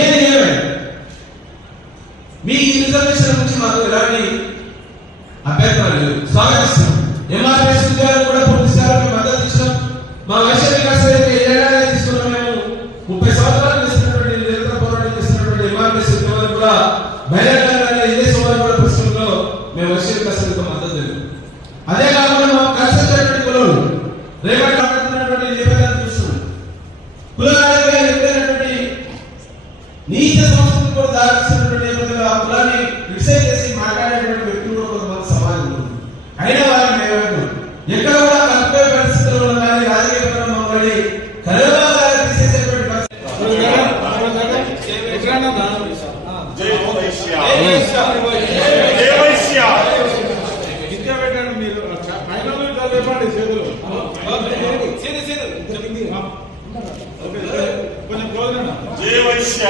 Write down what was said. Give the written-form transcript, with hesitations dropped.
ఏది ఏమైనా మీ రిజర్వేషన్ గురించి మాకు ఎలాంటి అభ్యంతరాలు లేవు, స్వాగతిస్తున్నాం. ఎంఆర్ఎస్ ఉద్యోగాలు కూడా పూర్తి స్థాయిలో మద్దతు ఇచ్చినాం. మా వైశ్య వికాస ఏడాది తీసుకున్నాం. మేము 30 సంవత్సరాలు చేసినటువంటి నిరంతర పోరాటం చేసినటువంటి ఎంఆర్ఎస్ ఉద్యోగాలు కూడా బహిరంగంగా ఇదే సోమవారం కూడా పుస్తకంలో మేము వైశ్య వికాసానికి మద్దతు లేదు. అదే కాకుండా మా కలిసినటువంటి కులం రేపటి మాట్లాడుతున్నటువంటి నేపథ్యాన్ని చూస్తున్నాం. కులాలుగా ఎప్పుడైనటువంటి నీచ సంస్కృతి కూడా దారిస్తున్నటువంటి నేపథ్యంలో ఆ కులాన్ని క్రిటిసైజ్ చేసి మాట్లాడేటువంటి వ్యక్తులు కూడా కొంతమంది సమాజం ఉంది. అయినా వారిని మేము ఎక్కడ కూడా కల్పే పరిస్థితుల్లో కానీ రాజకీయ పరంగా కానీ కలవగా తీసేసేటువంటి జై వైశ్య